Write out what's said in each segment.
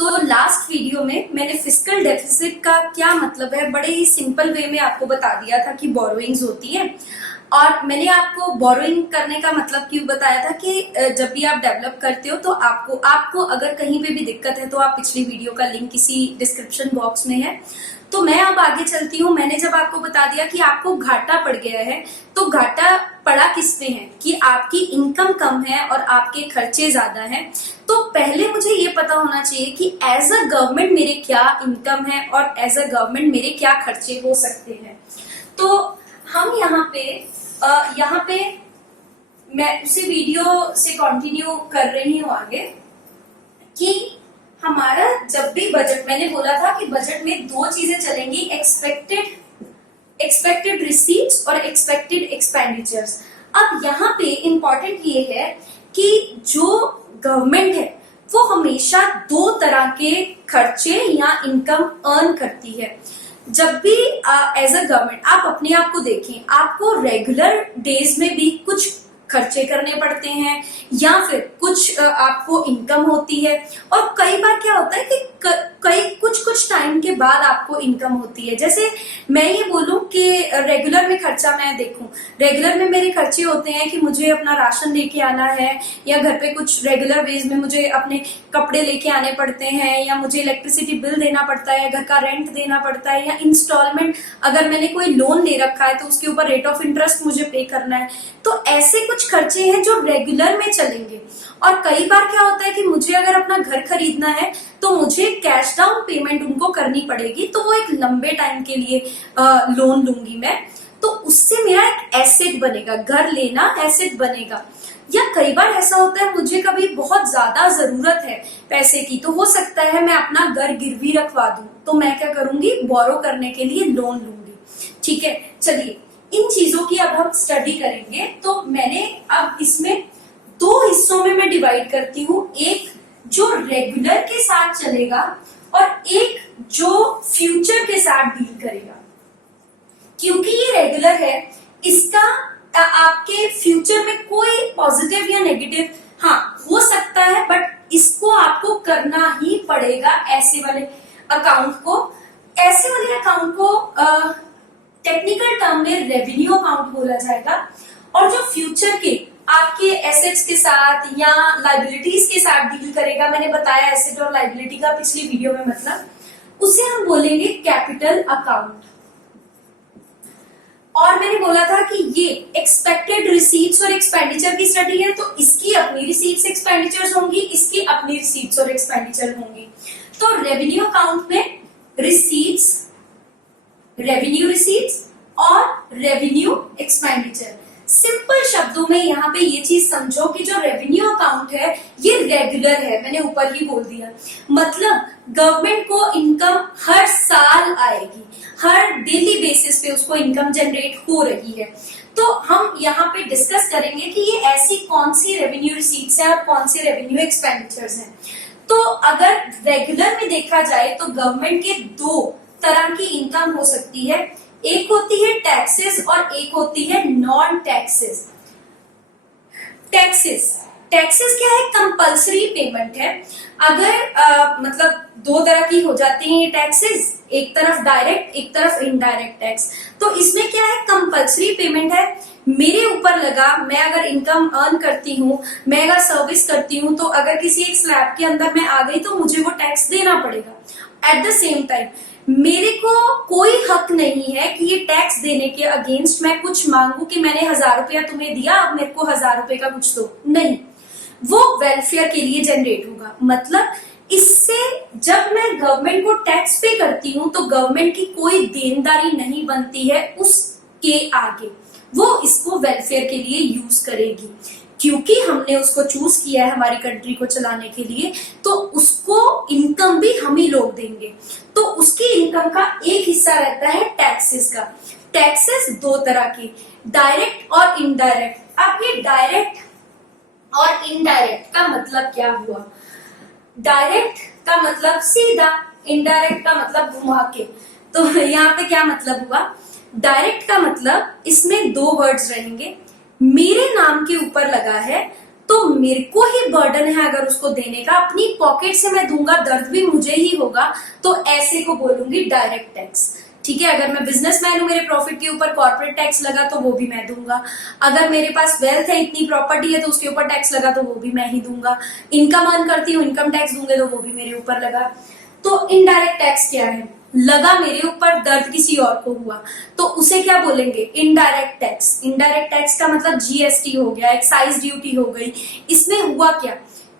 तो last video में मैंने फिस्कल डेफिसिट का क्या मतलब है बड़े ही सिंपल वे में आपको बता दिया था कि बोरोइंग्स होती है। और मैंने आपको बोरोइंग करने का मतलब क्यों बताया था कि जब भी आप डेवलप करते हो तो आपको अगर कहीं पे भी दिक्कत है तो आप पिछली वीडियो का लिंक किसी डिस्क्रिप्शन बॉक्स में है। तो मैं अब आगे चलती हूँ। मैंने जब आपको बता दिया कि आपको घाटा पड़ गया है, तो घाटा पड़ा किसमें है कि आपकी इनकम कम है और आपके खर्चे ज्यादा हैं। तो पहले मुझे ये पता होना चाहिए कि एज अ गवर्नमेंट मेरे क्या इनकम है और एज अ गवर्नमेंट मेरे क्या खर्चे हो सकते हैं। तो हम यहाँ पे मैं उसी वीडियो से कंटिन्यू कर रही हूँ आगे कि हमारा जब भी बजट, मैंने बोला था कि बजट में दो चीजें चलेंगी, एक्सपेक्टेड रिसीट्स और एक्सपेक्टेड एक्सपेंडिचर्स। अब यहाँ पे इंपॉर्टेंट ये है कि जो गवर्नमेंट है वो हमेशा दो तरह के खर्चे या इनकम अर्न करती है। जब भी एज अ गवर्नमेंट आप अपने आप को देखें, आपको रेगुलर डेज में भी कुछ खर्चे करने पड़ते हैं या फिर कुछ आपको इनकम होती है। और कई बार क्या होता है कि कुछ टाइम के बाद आपको इनकम होती है। जैसे मैं ये बोलूं कि रेगुलर में खर्चा मैं देखूं, रेगुलर में मेरे खर्चे होते हैं कि मुझे अपना राशन लेके आना है, या घर पे कुछ रेगुलर वेज में मुझे अपने कपड़े लेके आने पड़ते हैं, या मुझे इलेक्ट्रिसिटी बिल देना पड़ता है, घर का रेंट देना पड़ता है, या इंस्टॉलमेंट अगर मैंने कोई लोन ले रखा है तो उसके ऊपर रेट ऑफ इंटरेस्ट मुझे पे करना है। तो ऐसे कुछ खर्चे हैं जो रेगुलर में चलेंगे। और कई बार क्या होता है कि मुझे अगर अपना घर खरीदना है तो मुझे कैश डाउन पेमेंट उनको करनी पड़ेगी, तो वो एक लंबे टाइम के लिए लोन लूंगी मैं, तो उससे मेरा एक एसेट बनेगा, घर लेना एसेट बनेगा। या कई बार ऐसा होता है मुझे कभी बहुत ज्यादा जरूरत है पैसे की, तो हो सकता है मैं अपना घर गिरवी रखवा दूं, तो मैं क्या करूंगी, बोरो करने के लिए लोन लूंगी। ठीक है, चलिए इन चीजों की अब हम स्टडी करेंगे। तो मैंने अब इसमें दो हिस्सों में मैं डिवाइड करती हूँ, एक जो रेगुलर के साथ चलेगा और एक जो फ्यूचर के साथ डील करेगा। क्योंकि ये रेगुलर है, इसका आपके फ्यूचर में कोई पॉजिटिव या नेगेटिव हाँ हो सकता है, बट इसको आपको करना ही पड़ेगा। ऐसे वाले अकाउंट को टेक्निकल टर्म में रेवेन्यू अकाउंट बोला जाएगा। और जो फ्यूचर के आपके एसेट्स के साथ या लाइबिलिटीज के साथ डील करेगा, मैंने बताया एसेट और लाइबिलिटी का पिछली वीडियो में मतलब, उसे हम बोलेंगे कैपिटल अकाउंट। और मैंने बोला था कि ये एक्सपेक्टेड रिसीट्स और एक्सपेंडिचर की स्टडी है, तो इसकी अपनी रिसीट्स एक्सपेंडिचर्स होंगी, इसकी अपनी रिसीट्स और एक्सपेंडिचर होंगी। तो रेवेन्यू अकाउंट में रिसीट्स, रेवेन्यू रिसीट्स और रेवेन्यू एक्सपेंडिचर। सिंपल शब्दों में यहाँ पे ये चीज समझो कि जो रेवेन्यू अकाउंट है ये रेगुलर है, मैंने ऊपर ही बोल दिया। मतलब गवर्नमेंट को इनकम हर साल आएगी, हर डेली बेसिस पे उसको इनकम जनरेट हो रही है। तो हम यहाँ पे डिस्कस करेंगे कि ये ऐसी कौन सी रेवेन्यू रिसीट्स हैं और कौन सी रेवेन्यू एक्सपेंडिचर्स हैं। तो अगर रेगुलर में देखा जाए तो गवर्नमेंट के दो तरह की इनकम हो सकती है, एक होती है टैक्सेस और एक होती है नॉन टैक्सेस। टैक्सेस क्या है, कंपल्सरी पेमेंट है। अगर मतलब दो तरह की हो जाती हैं टैक्सेस, एक तरफ डायरेक्ट एक तरफ इनडायरेक्ट टैक्स। तो इसमें क्या है, कंपल्सरी पेमेंट है, मेरे ऊपर लगा, मैं अगर इनकम अर्न करती हूँ, मैं अगर सर्विस करती हूँ, तो अगर किसी एक स्लैब के अंदर मैं आ गई तो मुझे वो टैक्स देना पड़ेगा। एट द सेम टाइम मेरे को कोई हक नहीं है कि ये टैक्स देने के अगेंस्ट मैं कुछ मांगू कि मैंने 1000 रुपया तुम्हें दिया, अब मेरे को 1000 रुपए का कुछ दो, नहीं, वो वेलफेयर के लिए जनरेट होगा। मतलब इससे जब मैं गवर्नमेंट को टैक्स पे करती हूँ तो गवर्नमेंट की कोई देनदारी नहीं बनती है उसके आगे, वो इसको वेलफेयर के लिए यूज करेगी। क्योंकि हमने उसको चूज किया है हमारी कंट्री को चलाने के लिए, तो उसको इनकम भी हम ही लोग देंगे। तो उसकी इनकम का एक हिस्सा रहता है टैक्सेस का। टैक्सेस दो तरह की, डायरेक्ट और इनडायरेक्ट। अब ये डायरेक्ट और इनडायरेक्ट का मतलब क्या हुआ? डायरेक्ट का मतलब सीधा, इनडायरेक्ट का मतलब घुमा के। तो यहाँ पे क्या मतलब हुआ? डायरेक्ट का मतलब इसमें दो वर्ड्स रहेंगे, मेरे नाम के ऊपर लगा है तो मेरे को ही बर्डन है अगर उसको देने का, अपनी पॉकेट से मैं दूंगा, दर्द भी मुझे ही होगा, तो ऐसे को बोलूंगी डायरेक्ट टैक्स। ठीक है, अगर मैं बिजनेसमैन हूं, मेरे प्रॉफिट के ऊपर कॉर्पोरेट टैक्स लगा तो वो भी मैं दूंगा। अगर मेरे पास वेल्थ है, इतनी प्रॉपर्टी है, तो उसके ऊपर टैक्स लगा तो वो भी मैं ही दूंगा। इनकम अर्न करती हूँ, इनकम टैक्स दूंगे तो वो भी मेरे ऊपर लगा। तो इनडायरेक्ट टैक्स क्या है? लगा मेरे ऊपर, दर्द किसी और को हुआ, तो उसे क्या बोलेंगे? Indirect tax. इनडायरेक्ट टैक्स का मतलब जीएसटी हो गया, एक्साइज ड्यूटी हो गई। इसमें हुआ क्या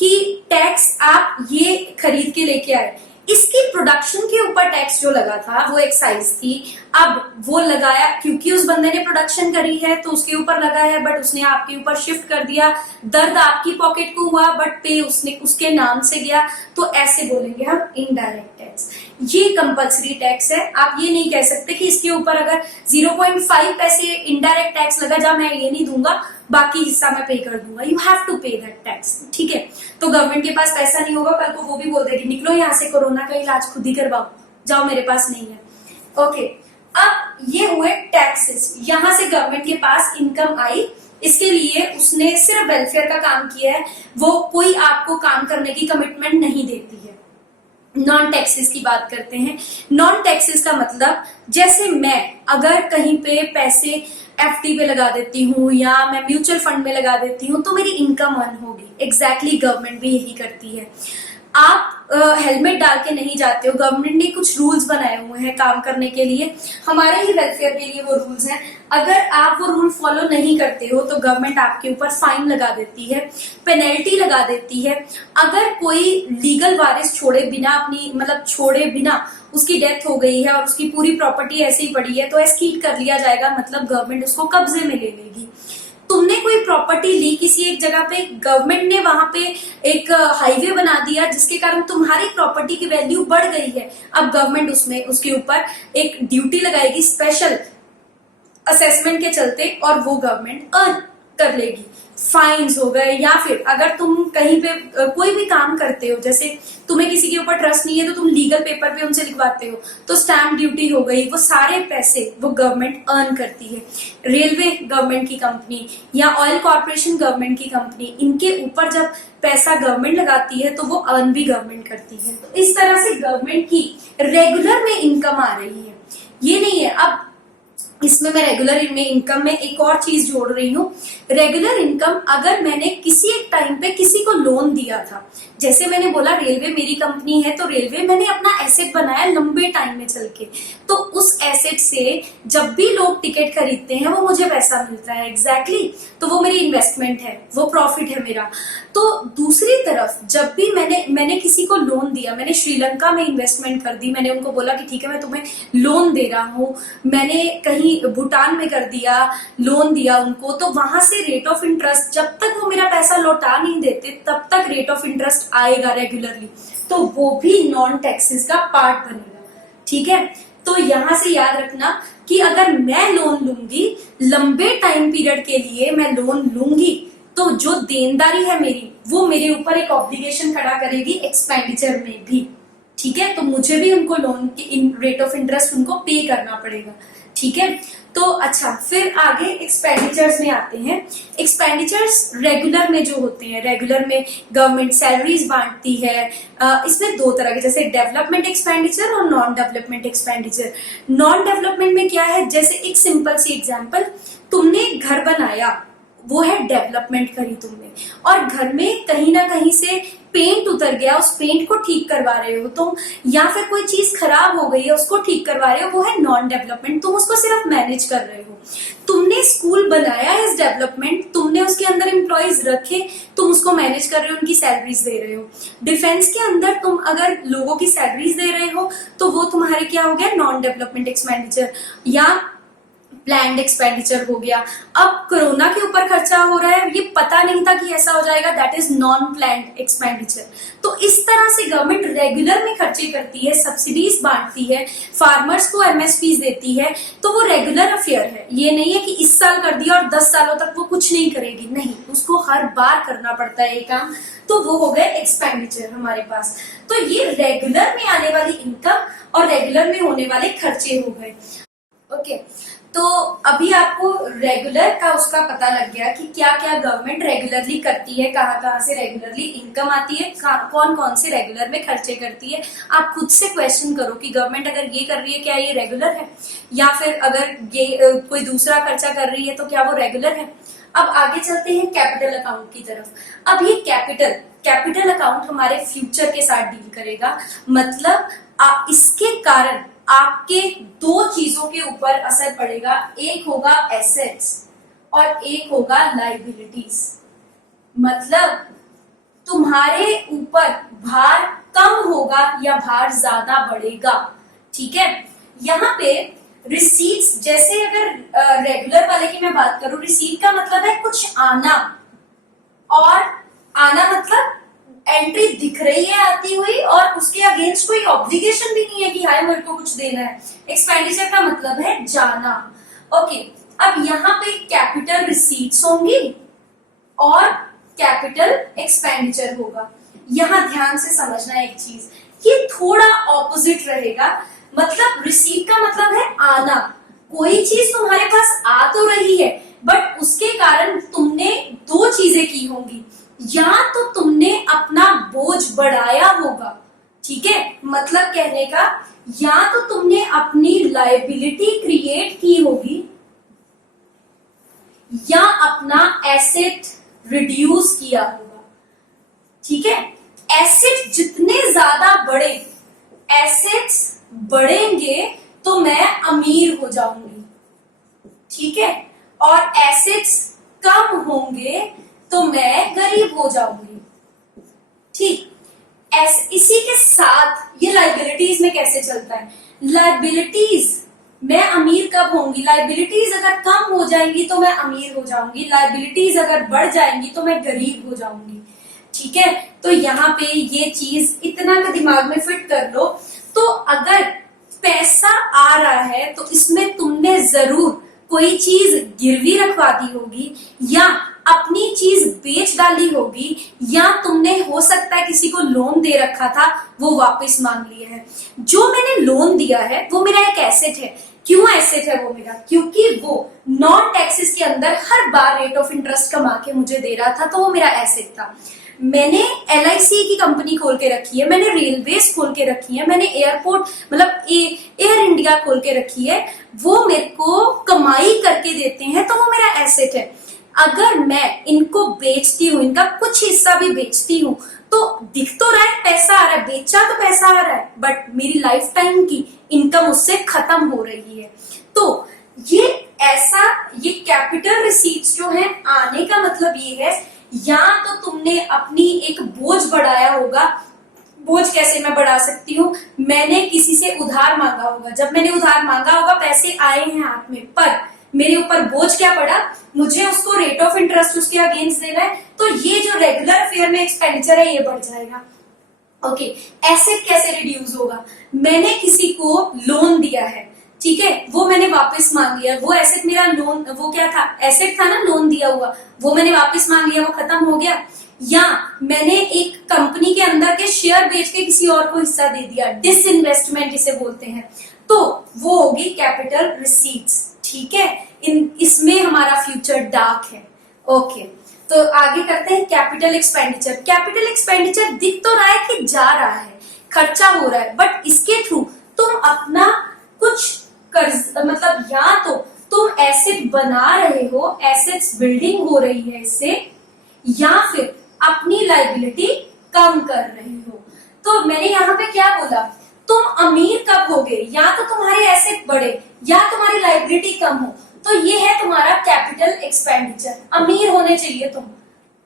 कि टैक्स आप ये खरीद के लेके आए, इसकी प्रोडक्शन के ऊपर टैक्स जो लगा था वो एक्साइज थी, अब वो लगाया क्योंकि उस बंदे ने प्रोडक्शन करी है तो उसके ऊपर लगा है, बट उसने आपके ऊपर शिफ्ट कर दिया, दर्द आपकी पॉकेट को हुआ बट पे उसने उसके नाम से गया, तो ऐसे बोलेंगे हम इनडायरेक्ट टैक्स। ये कंपल्सरी टैक्स है। आप ये नहीं कह सकते कि इसके ऊपर अगर 0.5 पैसे इनडायरेक्ट टैक्स लगा, जा मैं ये नहीं दूंगा, बाकी हिस्सा मैं पे कर दूंगा। यू हैव टू पे दैट टैक्स। ठीक है, तो गवर्नमेंट के पास पैसा नहीं होगा, कल को वो भी बोल देगी निकलो यहाँ से, कोरोना का इलाज खुद ही करवाओ, जाओ मेरे पास नहीं है। ओके, अब ये हुए टैक्सेस। यहां से गवर्नमेंट के पास इनकम आई, इसके लिए उसने सिर्फ वेलफेयर का काम किया है, वो कोई आपको काम करने की कमिटमेंट नहीं देती है। नॉन टैक्सेस की बात करते हैं। नॉन टैक्सेस का मतलब, जैसे मैं अगर कहीं पे पैसे एफडी पे लगा देती हूँ या मैं म्यूचुअल फंड में लगा देती हूँ तो मेरी इनकम अर्न होगी। एग्जैक्टली गवर्नमेंट भी यही करती है। आप हेलमेट डाल के नहीं जाते हो, गवर्नमेंट ने कुछ रूल्स बनाए हुए हैं काम करने के लिए, हमारे ही वेलफेयर के लिए वो रूल्स हैं। अगर आप वो रूल फॉलो नहीं करते हो तो गवर्नमेंट आपके ऊपर फाइन लगा देती है, पेनल्टी लगा देती है। अगर कोई लीगल वारिस छोड़े बिना, अपनी मतलब छोड़े बिना उसकी डेथ हो गई है और उसकी पूरी प्रॉपर्टी ऐसे ही पड़ी है तो एस्कीट कर लिया जाएगा, मतलब गवर्नमेंट उसको कब्जे में ले लेगी। तुमने कोई प्रॉपर्टी ली किसी एक जगह पे, गवर्नमेंट ने वहां पे एक हाईवे बना दिया जिसके कारण तुम्हारी प्रॉपर्टी की वैल्यू बढ़ गई है, अब गवर्नमेंट उसमें उसके ऊपर एक ड्यूटी लगाएगी स्पेशल असेसमेंट के चलते, और वो गवर्नमेंट अर्न कर लेगी। फाइन्स हो गए, या फिर अगर तुम कहीं पे कोई भी काम करते हो, जैसे तुम्हें किसी के ऊपर ट्रस्ट नहीं है तो तुम लीगल पेपर पे उनसे लिखवाते हो, तो स्टैंप ड्यूटी हो गई, वो सारे पैसे वो गवर्नमेंट अर्न करती है। रेलवे गवर्नमेंट की कंपनी या ऑयल कॉर्पोरेशन गवर्नमेंट की कंपनी, इनके ऊपर जब पैसा गवर्नमेंट लगाती है तो वो अर्न भी गवर्नमेंट करती है। तो इस तरह से गवर्नमेंट की रेगुलर में इनकम आ रही है, ये नहीं है। अब इसमें मैं रेगुलर में इनकम में एक और चीज जोड़ रही हूँ। रेगुलर इनकम, अगर मैंने किसी एक टाइम पे किसी को लोन दिया था, जैसे मैंने बोला रेलवे मेरी कंपनी है तो रेलवे मैंने अपना एसेट बनाया लंबे टाइम में चल के, तो उस एसेट से जब भी लोग टिकट खरीदते हैं वो मुझे पैसा मिलता है। एग्जैक्टली, तो वो मेरी इन्वेस्टमेंट है, वो प्रॉफिट है मेरा। तो दूसरी तरफ जब भी मैंने किसी को लोन दिया, मैंने श्रीलंका में इन्वेस्टमेंट कर दी, मैंने उनको बोला कि ठीक है मैं तुम्हें लोन दे रहा हूँ, मैंने कहीं भूटान में कर दिया, लोन दिया उनको, तो वहां से रेट ऑफ इंटरेस्ट, जब तक वो मेरा पैसा लौटा नहीं देते तब तक रेट ऑफ इंटरेस्ट आएगा रेगुलरली, तो वो भी नॉन टैक्सेस का पार्ट बनेगा। ठीक है, तो यहां से याद रखना कि अगर मैं लोन लूंगी, लंबे टाइम पीरियड के लिए मैं लोन लूंगी, तो जो देनदारी है मेरी वो मेरे ऊपर एक ऑब्लिगेशन खड़ा करेगी एक्सपेंडिचर में भी। ठीक है, तो मुझे भी उनको लोन की रेट ऑफ इंटरेस्ट उनको पे करना पड़ेगा। ठीक है, तो अच्छा, फिर आगे एक्सपेंडिचर्स में आते हैं। एक्सपेंडिचर्स रेगुलर में जो होते हैं, रेगुलर में गवर्नमेंट सैलरीज बांटती है। इसमें दो तरह के, जैसे डेवलपमेंट एक्सपेंडिचर और non development expenditure. Non development में क्या है, जैसे एक सिंपल सी एग्जांपल, तुमने घर बनाया, वो है डेवलपमेंट करी तुमने, और घर में कहीं ना कहीं से पेंट उतर गया, उस पेंट को ठीक करवा रहे हो तुम, या फिर कोई चीज खराब हो गई है उसको ठीक करवा रहे हो, वो है नॉन डेवलपमेंट, तुम उसको सिर्फ मैनेज कर रहे हो। तुमने स्कूल बनाया इस डेवलपमेंट, तुमने उसके अंदर एम्प्लॉयज रखे, तुम उसको मैनेज कर रहे हो, उनकी सैलरीज दे रहे हो। डिफेंस के अंदर तुम अगर लोगों की सैलरीज दे रहे हो तो वो तुम्हारे क्या हो गया, नॉन डेवलपमेंट एक्सपेंडिचर या प्लान्ड एक्सपेंडिचर हो गया। अब कोरोना के ऊपर खर्चा हो रहा है, ये पता नहीं था कि ऐसा हो जाएगा, that is non planned expenditure. तो इस तरह से गवर्नमेंट रेगुलर में खर्चे करती है, सब्सिडीज बांटती है, फार्मर्स को एमएसपीज देती है, तो वो रेगुलर अफेयर है। ये नहीं है कि इस साल कर दिया और 10 सालों तक वो कुछ नहीं करेगी, नहीं, उसको हर बार करना पड़ता है ये काम। तो वो हो गए एक्सपेंडिचर हमारे पास। तो ये रेगुलर में आने वाली इनकम और रेगुलर में होने वाले खर्चे हो गए। ओके, तो अभी आपको रेगुलर का उसका पता लग गया कि क्या क्या गवर्नमेंट रेगुलरली करती है, कहाँ कहाँ से रेगुलरली इनकम आती है, कौन कौन से रेगुलर में खर्चे करती है। आप खुद से क्वेश्चन करो कि गवर्नमेंट अगर ये कर रही है क्या ये रेगुलर है, या फिर अगर ये कोई दूसरा खर्चा कर रही है तो क्या वो रेगुलर है। अब आगे चलते हैं कैपिटल अकाउंट की तरफ। अब ये कैपिटल अकाउंट हमारे फ्यूचर के साथ डील करेगा, मतलब इसके कारण आपके दो चीजों के ऊपर असर पड़ेगा, एक होगा एसेट्स और एक होगा लाइबिलिटीज। मतलब तुम्हारे ऊपर भार कम होगा या भार ज्यादा बढ़ेगा। ठीक है, यहाँ पे रिसीट्स, जैसे अगर रेगुलर वाले की मैं बात करूं, रिसीट का मतलब है कुछ आना, और आना मतलब एंट्री दिख रही है आती हुई और उसके अगेंस्ट कोई ऑब्लिगेशन भी नहीं है कि हाय मेरे को कुछ देना है। एक्सपेंडिचर का मतलब है जाना। ओके, अब यहाँ पे कैपिटल रिसीट्स होंगी और कैपिटल एक्सपेंडिचर होगा। यहाँ ध्यान से समझना एक चीज, ये थोड़ा ऑपोजिट रहेगा। मतलब रिसीट का मतलब है आना, कोई चीज तुम्हारे पास आ तो रही है बट उसके कारण तुमने दो चीजें की होंगी, या तो तुमने अपना बोझ बढ़ाया होगा, ठीक है, मतलब कहने का, या तो तुमने अपनी लायबिलिटी क्रिएट की होगी, या अपना एसेट रिड्यूस किया होगा। ठीक है, एसेट जितने ज्यादा बढ़े, एसेट्स बढ़ेंगे तो मैं अमीर हो जाऊंगी। ठीक है, और एसेट्स कम होंगे तो मैं गरीब हो जाऊंगी। ठीक, इसी के साथ ये लाइबिलिटीज में कैसे चलता है, लाइबिलिटीज मैं अमीर कब होंगी, लाइबिलिटीज अगर कम हो जाएंगी तो मैं अमीर हो जाऊंगी, लाइबिलिटीज अगर बढ़ जाएंगी तो मैं गरीब हो जाऊंगी। ठीक है, तो यहाँ पे ये चीज इतना का दिमाग में फिट कर लो। तो अगर पैसा आ रहा है तो इसमें तुमने जरूर कोई चीज गिरवी रखवा दी होगी, या अपनी चीज बेच डाली होगी, या तुमने हो सकता है किसी को लोन दे रखा था वो वापस मांग लिया है। जो मैंने लोन दिया है वो मेरा एक एसेट है। क्यों एसेट है वो मेरा, क्योंकि वो नॉन टैक्सेस के अंदर हर बार रेट ऑफ इंटरेस्ट कमा के मुझे दे रहा था, तो वो मेरा एसेट था। मैंने LIC की कंपनी खोल के रखी है, मैंने रेलवेज खोल के रखी है, मैंने एयरपोर्ट मतलब एयर इंडिया खोल के रखी है, वो मेरे को कमाई करके देते हैं, तो वो मेरा एसेट है। अगर मैं इनको बेचती हूँ, इनका कुछ हिस्सा भी बेचती हूँ, तो दिख तो रहा है पैसा आ रहा है, बेचा तो पैसा आ रहा है, बट मेरी लाइफ टाइम की इनकम उससे खत्म हो रही है। तो ये कैपिटल रिसीट्स जो है, आने का मतलब ये है, या तो तुमने अपनी एक बोझ बढ़ाया होगा। बोझ कैसे मैं बढ़ा सकती हूँ, मैंने किसी से उधार मांगा होगा, जब मैंने उधार मांगा होगा पैसे आए हैं हाथ में, पर मेरे ऊपर बोझ क्या पड़ा, मुझे उसको रेट ऑफ इंटरेस्ट उसके अगेंस्ट देना है, तो ये जो रेगुलर फेयर में एक्सपेंडिचर है ये बढ़ जाएगा। ओके, एसेट कैसे रिड्यूस होगा, मैंने किसी को लोन दिया है, ठीक है, वो मैंने वापस मांग लिया, वो एसेट मेरा लोन, वो क्या था, एसेट था ना लोन दिया हुआ, वो मैंने वापस मांग लिया, वो खत्म हो गया। या मैंने एक कंपनी के अंदर के शेयर बेच के किसी और को हिस्सा दे दिया, डिसइन्वेस्टमेंट इसे बोलते हैं, तो वो होगी कैपिटल रिसीट्स। ठीक है, इसमें हमारा फ्यूचर डार्क है। ओके, तो आगे करते हैं कैपिटल एक्सपेंडिचर। कैपिटल एक्सपेंडिचर दिख तो रहा है कि जा रहा है, खर्चा हो रहा है, बट इसके थ्रू तुम अपना कुछ कर्ज, मतलब या तो तुम एसेट बना रहे हो, एसेट्स बिल्डिंग हो रही है इससे, या फिर अपनी लायबिलिटी कम कर रहे हो। तो मैंने यहाँ पे क्या बोला, तुम अमीर कब होगे, या तो तुम्हारे एसेट बढ़े या तुम्हारी लायबिलिटी कम हो, तो ये है तुम्हारा कैपिटल एक्सपेंडिचर। अमीर होने चाहिए तुम,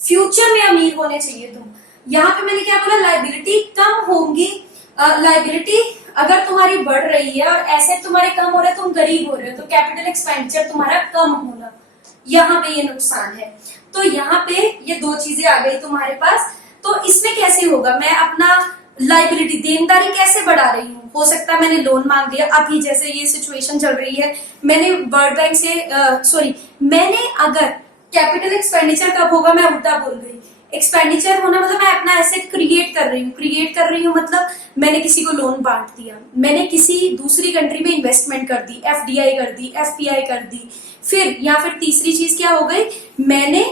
फ्यूचर में अमीर होने चाहिए तुम। यहाँ पे मैंने क्या बोला, लायबिलिटी कम होंगी, लायबिलिटी अगर तुम्हारी बढ़ रही है और एसेट तुम्हारे कम हो रहे हैं, तुम गरीब हो रहे हो, तो कैपिटल एक्सपेंडिचर तुम्हारा कम होना, यहाँ पे ये नुकसान है। तो यहाँ पे ये दो चीजें आ गई तुम्हारे पास। तो इसमें कैसे होगा, मैं अपना लायबिलिटी, देनदारी कैसे बढ़ा रही हूँ, हो सकता है मैंने लोन मांग लिया, अभी जैसे ये सिचुएशन चल रही है, मैंने वर्ल्ड बैंक से मैंने अगर कैपिटल एक्सपेंडिचर कब होगा, मैं उल्टा बोल गई, एक्सपेंडिचर होना मतलब मैं अपना एसेट क्रिएट कर रही हूँ मतलब मैंने किसी को लोन बांट दिया, मैंने किसी दूसरी कंट्री में इन्वेस्टमेंट कर दी, एफडीआई कर दी, एफपीआई कर दी, फिर तीसरी चीज क्या हो गई, मैंने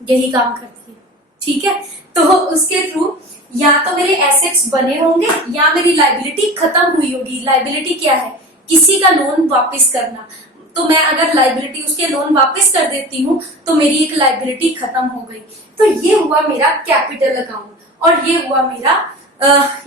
यही काम कर दिया। ठीक है, तो उसके थ्रू या तो मेरे एसेट्स बने होंगे या मेरी लाइबिलिटी खत्म हुई होगी। लाइबिलिटी क्या है, किसी का लोन वापस करना। तो मैं अगर लाइबिलिटी उसके लोन वापस कर देती हूँ तो मेरी एक लाइबिलिटी खत्म हो गई। तो ये हुआ मेरा कैपिटल अकाउंट और ये हुआ मेरा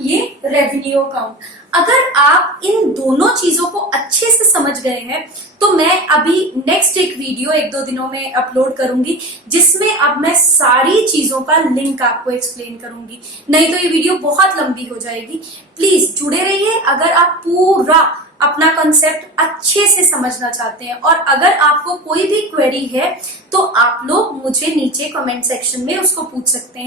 ये रेवेन्यू अकाउंट। अगर आप इन दोनों चीजों को अच्छे से समझ गए हैं तो मैं अभी नेक्स्ट एक वीडियो 1-2 दिनों में अपलोड करूंगी जिसमें अब मैं सारी चीजों का लिंक आपको एक्सप्लेन करूंगी, नहीं तो ये वीडियो बहुत लंबी हो जाएगी। प्लीज जुड़े रहिए अगर आप पूरा अपना कॉन्सेप्ट अच्छे से समझना चाहते हैं। और अगर आपको कोई भी क्वेरी है तो आप लोग मुझे नीचे कमेंट सेक्शन में उसको पूछ सकते हैं।